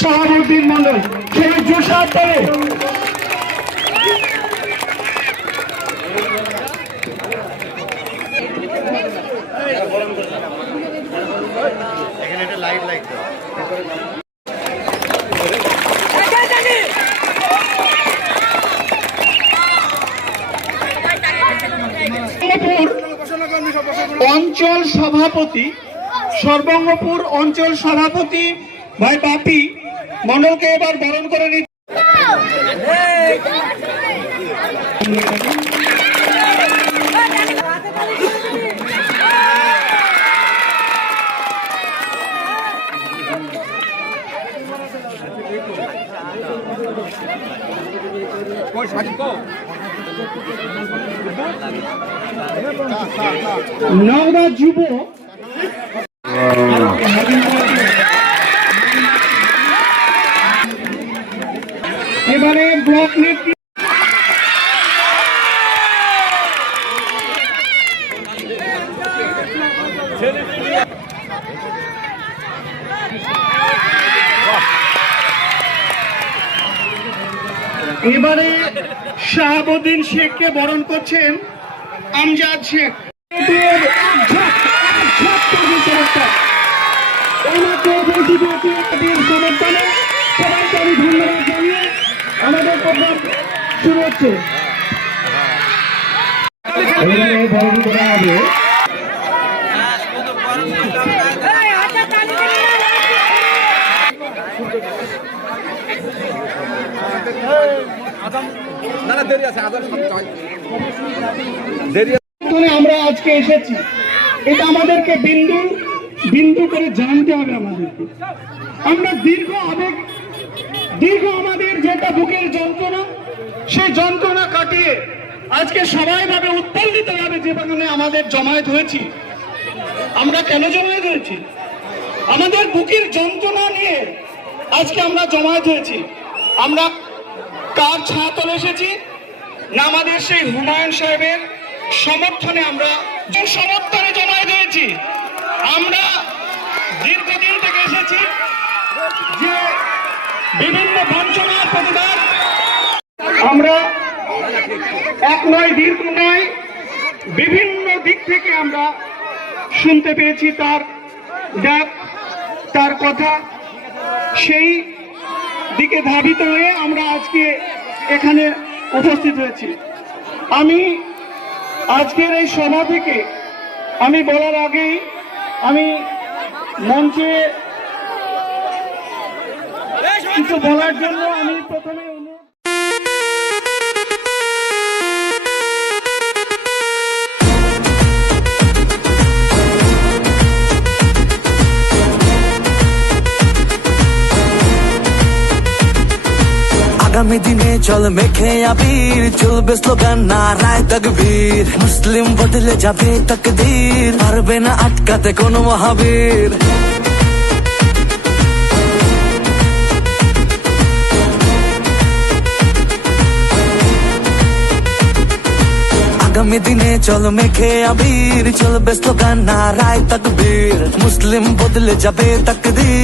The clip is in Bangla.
শাহাবুদ্দিন মন্ডল সেই জোশাতে এখানে একটা লাইট লাগতো। অঞ্চল সভাপতি সর্বঙ্গপুর অঞ্চল সভাপতি ভাই বাপি মন্ডলকে এবার বরণ করে নিতে নওদা যুব এবারে ব্লক নেত্রী এবারে শাহাবুদ্দিন শেখকে বরণ করছেন আমজাদ শেখ। সমর্থনে সবাইকে আমি ধন্যবাদ জানিয়ে আমাদের প্রোগ্রাম শুরু হচ্ছে। বরণ করা হবে আমরা আজকে এসেছি, এটা আমাদেরকে বিন্দু বিন্দু করে জানতে হবে। আমাদেরকে আমরা দীর্ঘ আমাদের যেটা বুকের যন্ত্রণা, সেই যন্ত্রণা কাটিয়ে আজকে সবাই ভাবে উৎপল্লিত ভাবে যে বাগানে আমাদের জমায়েত হয়েছি। আমরা কেন জমায়েত হয়েছি? আমাদের বুকের যন্ত্রণা নিয়ে আজকে আমরা জমায়েত হয়েছি। আমরা কার ছায়াতলে এসেছি না আমাদের সেই হুমায়ুন সাহেবের সমর্থনে আমরা সমর্থনে জমায়েত হয়েছি। আমরা দীর্ঘদিন থেকে এসেছি যে বিভিন্ন বঞ্চনার প্রতিবাদ আমরা এক নয় দীর্ঘ নয় বিভিন্ন দিক থেকে আমরা শুনতে পেয়েছি তার ডাক, তার কথা। সেই দিকে ধাবিত হয়ে আমরা আজকে এখানে উপস্থিত হয়েছি। আমি আজকের এই সভা থেকে আমি বলার আগেই আমি মঞ্চে কিছু বলার জন্য আমি প্রথমে আগামী দিনে চল মেখে আবির, চলবে স্লোগান নারায় তাকবীর। মুসলিম বদলে যাবে তাকদীর, পারবে না আটকাতে কোনো মহাবীর। আগামী দিনে চল মেখে আবির, চলবে স্লোগান নারায় তাকবীর। মুসলিম বদলে যাবে তাকদীর।